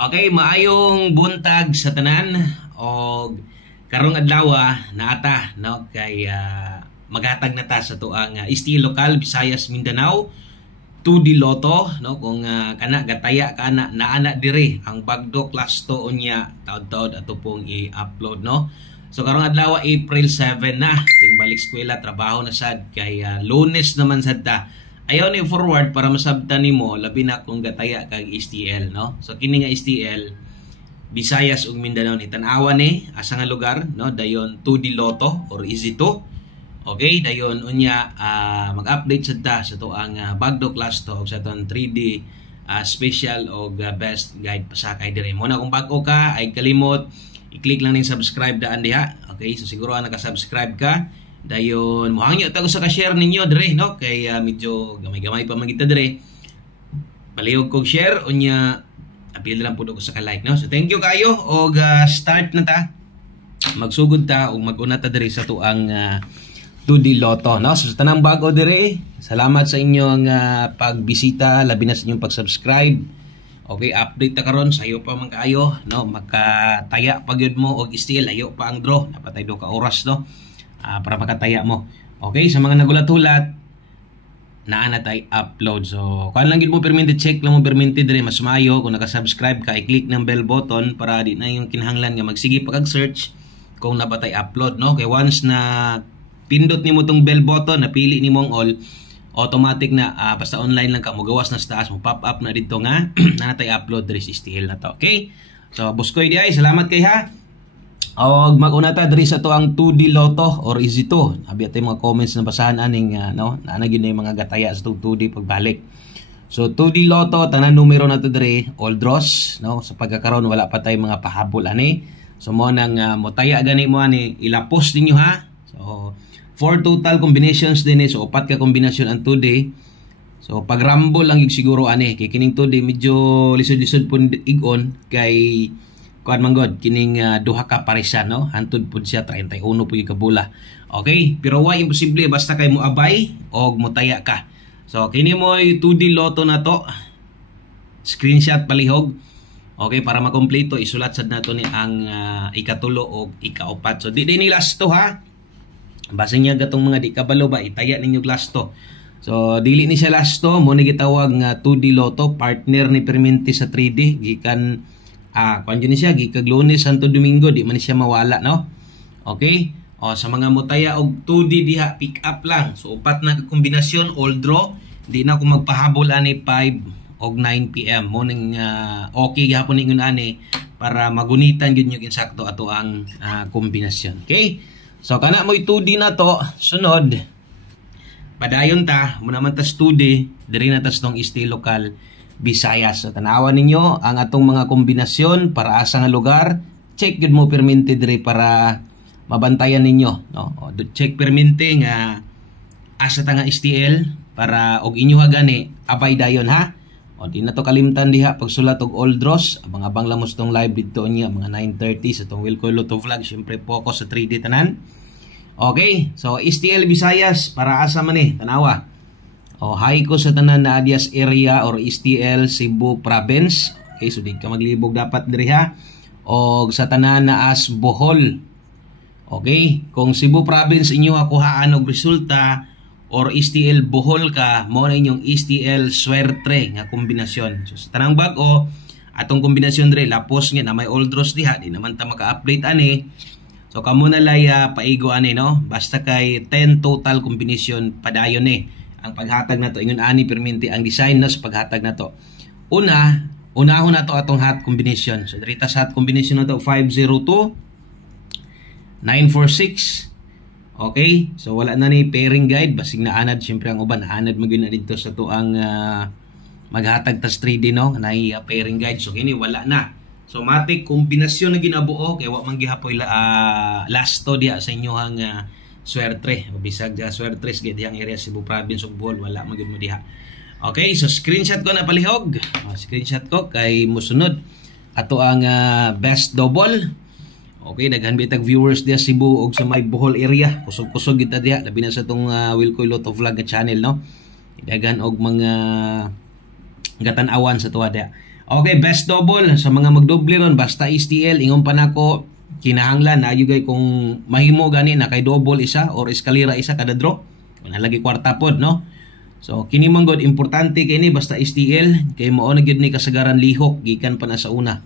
Okay, maayong buntag sa tanan o karong adlaw naata no kay maghatag na ta sa tuang STL Local Visayas Mindanao 2D Lotto no kung kana gataya kana naana dire ang bagdo class 2 unya taud-taud ato pong i-upload no. So karong adlaw April 7 na ting balik eskwela trabaho na sad kay Lunes naman sad ta. Ayaw ni forward para masabtan nimo labi na kung gataya kag STL no. So kini nga STL Visayas ug Mindanao ni tan-awa ni asa nga lugar no dayon 2D Lotto or Easy 2. Okay, dayon unya mag-update sad ta sa to ang bagdo class 2 sa ton 3D special og best guide pasakay dire. Mo na kung bag-o ka ay kalimot i-click lang ning subscribe daan diha. Okay, so siguro naka-subscribe ka. Dayon mohangyo ta ko sa ka-share ninyo dire no kay medyo gamay-gamay pa magita dire. Palihog kog share unya apil lang pud ko sa ka-like no. So thank you kayo og start na ta. Magsugod ta ug mag-una ta dire sa tuang 2D Lotto no. So sa tanang bag-o dire, salamat sa inyong pagbisita, labi na sa inyong pag-subscribe. Okay, update ta karon sayo pa man kaayo no, makataya pagyud mo og STL ayo pa ang draw, napatay do ka oras no. Para makataya mo. Okay, sa mga nagulat-hulat naa na tay upload. So, kung lang gid mo permitted check lang mo permitted dire mas maayo kung naka-subscribe ka, i-click ng bell button para di na yung kinahanglan nga magsige pag-search kung nabatay upload no. Kay once na pindot nimo tong bell button, napili nimo ang all, automatic na basta online lang ka mo gawas na sa taas mo pop up na dito nga natay upload dire si STL na to. Okay? So, buskoy di ay salamat kay ha. Og mag-una ta diri sa to ang 2D Lotto or Easy 2. Abi atay mga comments na basahan aning no, naana gyud na mga gataya sa 2D pagbalik. So 2D Lotto tanan numero na to diri all draws no. Sa pagkakaron wala pa tay mga pahabol ani. So mo nang motaya gani mo ani ilapos ninyo ha. So 4 total combinations din so 4 ka kombinasyon ang 2D. So pag rumble lang yung siguro ani kay kining 2D medyo lisod-lisod pud igon kay kuan manggod kining duha ka parisan no, hantud pud siya 31 pud ka bola. Okay, pero why imposible basta kay mo abay og motaya ka. So kini mo 2D Lotto na to, screenshot palihog. Okay, para makompleto isulat sad nato ni ang ikatulo og ikaapat. So di ni last to ha. Base niya gatong mga di kabalo ba itaya ninyo last to. So dili ni siya last to, mo ni gitawag nga 2D Lotto, partner ni Permente sa 3D gikan kung ni siya gikag Lunes Santo Domingo di man siya mawala no. Okay? O sa mga motaya og 2D diha pick up lang. So upat na kombinasyon all draw. Di na ko magpahabol ani 5 og 9 PM. Mo ning okay gihapon ningon ani para magunitan gyud yung insakto ato ang kombinasyon. Okay? So kana mo 2D na to, sunod padayon ta mo naman tas 2D diri na tas tong STL Local Visayas. So tanawan ninyo ang atong mga kombinasyon para asa nga lugar. Check gud mo permente dire para mabantayan ninyo no. O, check permente nga asa ta nga STL para og inyo gani abay dayon ha. O di na to kalimtan diha pagsulat og all draws. Abang-abang lang mo sa tong live dito niya mga 9:30 sa tong Wilcoy Lotto Vlog. Syempre focus sa 3D tanan. Okay, so STL Visayas para asa man ni tanawa. O hay ko sa tanan na Adias area or STL Cebu province. Okay, so di ka maglibog dapat diri ha. O sa tanan na as Bohol. Okay, kung Cebu province inyo akuhaan og resulta or STL Bohol ka, mo na inyong STL Swerte nga kombinasyon. So sa tanang bag-o atong kombinasyon diri lapos nga na may all draws diha, di naman ta maka-update ani. So kamo na laya paigo ani no. Basta kay 10 total kombinasyon padayon ni. Ang paghatag na to ingon ani permente ang design na sa paghatag na to. Unahon na to atong hot combination. So diri ta sa hot combination na to 502 946. Okay? So wala na ni pairing guide basig na anad syempre ang uban anad magyud na dito sa to ang maghatag tas 3D no na pairing guide. So kini wala na. So matik kombinasyon na ginabuo kay wa man gihapoy last to dia sa inyo hang Swerte o bisag Swertres gid dihang area Cebu province ug Bohol wala man gyud mo diha. Okay, so screenshot ko na palihog. Screenshot ko kay musunod ato ang best double. Okay, daghan bitag viewers diha Cebu ug sa may Bohol area. Kusog-kusog gid ta diha labi na sa tong Wilcoy Lotto Vlog nga channel no. Daghan og mga gatan-awan sa tuwa diha. Okay, best double sa mga magdoble ron basta STL ingon pa nako kinahanglan na yugay kung mahimo gani na kay double isa or eskalera isa kada draw. Wala lagi kwarta pod no. So kini man god importante kini basta STL kay mao na gyud ni kasagaran lihok gikan pa na sa una.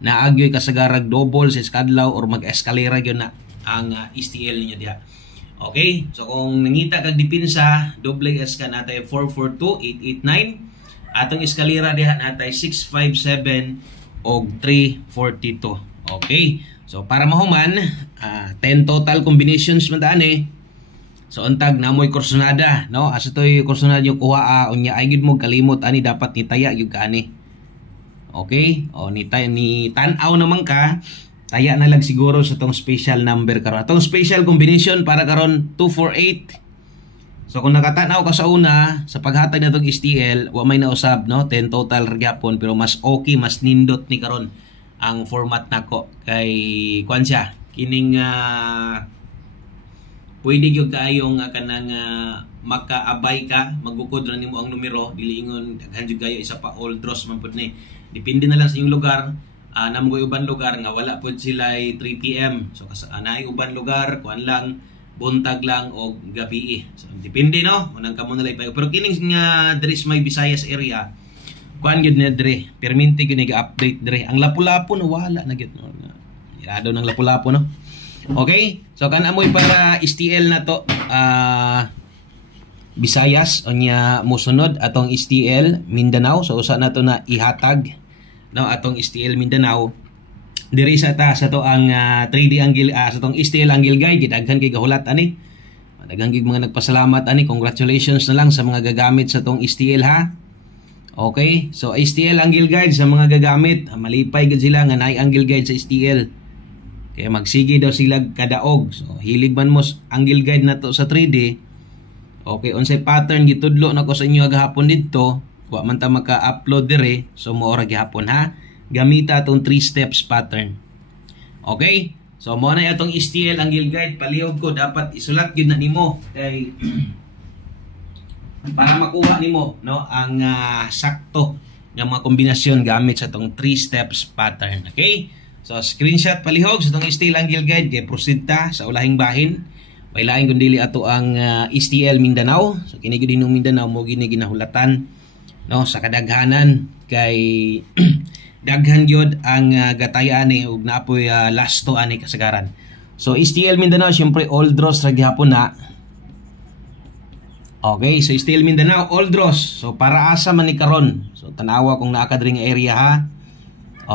Naagyoy kasagarag double sa eskadlaw or mag-eskalera gyud na ang STL niya diha. Okay? So kung nangita kag depensa, double S ka natay 442 889. Atong eskalera diha natay 657 og 342. Okay? So para mahuman, 10 total combinations man ani. So untag namoy kursonada, no? Asa toy kursonada yung kuha unya ay gid mo kalimot ani dapat ni taya gyud kaani. Okay? O ni tan-aw naman ka, taya na lang siguro sa tong special number karon. Atong special combination para karon 248. So kung nakatanaw ka sa una sa paghatag na tong STL, wa may nausab no, 10 total gyapon pero mas okay, mas nindot ni karon ang format nako kay kuan siya kining pwede gyud kayong kanang makaabay ka magukod ra nimo ang numero dili ingon daghan jud kayo isa pa all draws man pud ni. Depende na lang sa inyong lugar. Namoy uban lugar nga wala pud sila 3 PM. So naay uban lugar kuan lang buntag lang o gabi. So depende no. Unang kamo na lang pero kining nga diri sa may Visayas area kuan gyud na diri. Perminti gyud ga-update diri. Ang Lapu-Lapu no wala na gyud no. Irado ng Lapu-Lapu no. Okay? So kanamoy para STL na to Visayas onya mosunod atong STL Mindanao. So usa na to na ihatag no atong STL Mindanao diri sa ta sa to ang 3D angle sa tong STL angle guide gidaghan kay gahulat ani. Daghan gid mga nagpasalamat ani. Congratulations na lang sa mga gagamit sa tong STL ha. Okay? So STL angle guide sa mga gagamit, malipay gid sila nga naay angle guide sa STL. Kaya magsige daw sila kadaog. So hilig man mo angle guide na to sa 3D. Okay, unsay pattern gitudlo na ko sa inyo gahapon didto, wa man ta maka-upload dire, so mao ra gihapon ha. Gamita atong 3 steps pattern. Okay? So mao na atong STL angle guide, palihog ko dapat isulat gyud na nimo kay para makuha nimo no ang sakto nga mga kombinasyon gamit sa atong 3 steps pattern. Okay? So screenshot palihog sa atong STL angle guide kay proceed ta sa ulahing bahin. May lain kundi ato ang STL Mindanao. So kini gyud dinong Mindanao mo gini ginahulatan no sa kadaghanan kay daghan gyud ang gatayan ni ug naapoy lasto ani kasagaran. So STL Mindanao syempre all draws ra gihapon na. Okay, so STL Mindanao all draws. So para asa man ni karon. So tanawa kung naa ka diri nga area ha.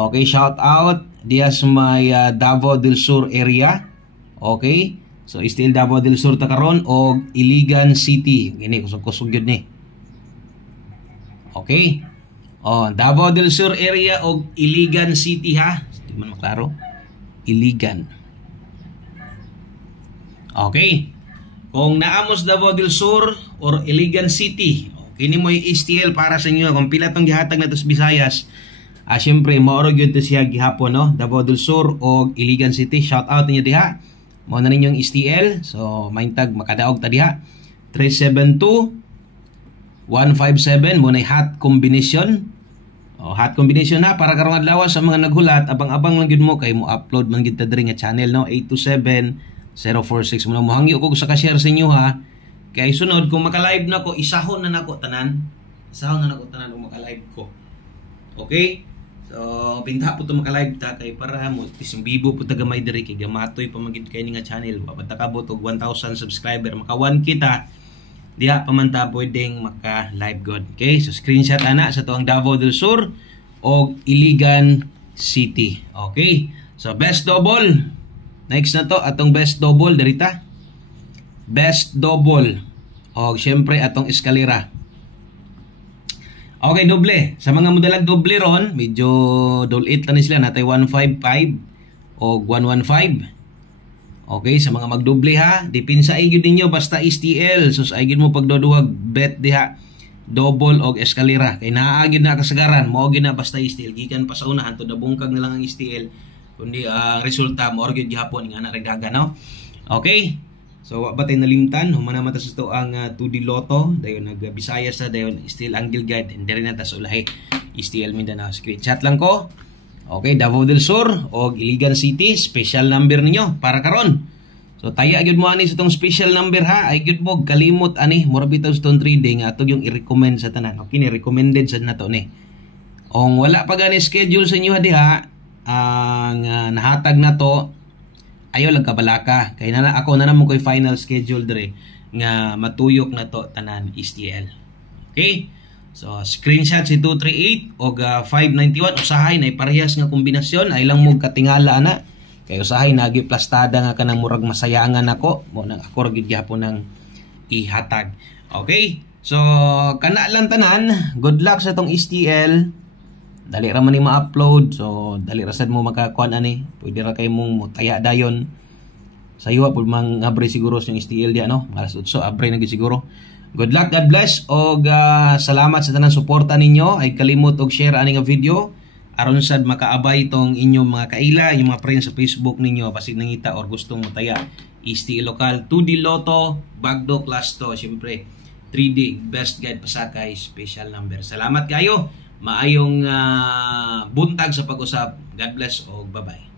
Okay, shout out diya sa may Davao del Sur area. Okay? So STL Davao del Sur ta karon o Iligan City. Gini kusog-kusog gyud ni. Okay? Davao del Sur area o Iligan City ha. Di man maklaro. Iligan. Okay. Kung naamos Davao del Sur or Iligan City, kini mo yung STL para sa inyo. Kung pila tong gihatag na to sa Visayas, syempre maoro gyud to siya gihapon no. Davao del Sur o Iligan City. Shout out niyo diha. Mao na ninyong STL. So maintag makadaog ta diha. 372 157 mo na hot combination. Hot combination ha para karong adlaw sa mga naghulat abang-abang lang gyud mo kay mo upload man gyud ta diri nga channel no 827-046 mo na mohangyo ko sa ka-share sa inyo ha. Kay sunod kung maka-live na ko isahon na nako tanan. Isahon na nako tanan kung maka-live ko. Okay? So, pinta po ito maka-live ta kay para mo isang bibo po tagamay diri kay gamatoy pa magid kay ni nga channel. Papatakabot og 1,000 subscriber, maka 1 kita. Diha pa man ta pwedeng maka-live god. Okay? So, screenshot ana sa tuang Davao del Sur o Iligan City. Okay? So, best double. Next na to atong best double diri ta. Best double. O syempre atong eskalera. Okay, doble. Sa mga modelag doble ron, medyo dulit lang sila. Natay 155 o 115. Okay, sa mga magdoble ha. Dipinsa ay gyud ninyo basta STL. So ay gyud mo pagduduwag bet diha. Double o eskalera. Kay naagid na kasagaran. Mao gyud na basta STL. Gikan pa sa unahan to nabungkag na lang ang STL. Kundi resulta mo gyud gihapon nga na regaga no. Okay? So wa ba tay nalimtan humana mata sa to ang 2D Lotto dayon nag Bisaya sa dayon still Angle Guide and diri na ta sa ulahi STL Mindanao. Screenshot lang ko. Okay, Davao del Sur o Iligan City, special number ninyo para karon. So taya gyud mo ani sa tong special number ha, ay gyud mo kalimot ani mura bitaw sa tong trading ato yung i-recommend sa tanan. Okay, ni recommended sa nato ni. Ong wala pa gani schedule sa inyo diha ang nahatag na to ayo lang kabalaka kay na ako na namo koy final schedule dire nga matuyok na to tanan STL. Okay? So screenshot si 238 og 591 usahay na parehas nga kombinasyon ay lang mo katingala ana kay usahay nagi plastada nga kanang murag masayangan ako mo nang ako ra gid gyapon nang ihatag. Okay? So kana lang tanan, good luck sa tong STL. Dali ra man ni ma-upload, so dali ra sad mo makakuan ani. Pwede ra kay mong taya dayon. Sayo pud mang abre siguro yung STL di ano, alas 8 abre na gid siguro. Good luck, God bless og salamat sa tanang suporta ninyo. Ay kalimot og share ani nga video aron sad makaabay tong inyong mga kaila, inyong mga friends sa Facebook ninyo basig nangita or gustong mo taya STL lokal 2D Lotto, Bagdo Class 2, syempre 3D best guide pasakay special number. Salamat kayo. Maayong buntag sa pag-usap. God bless o bye-bye.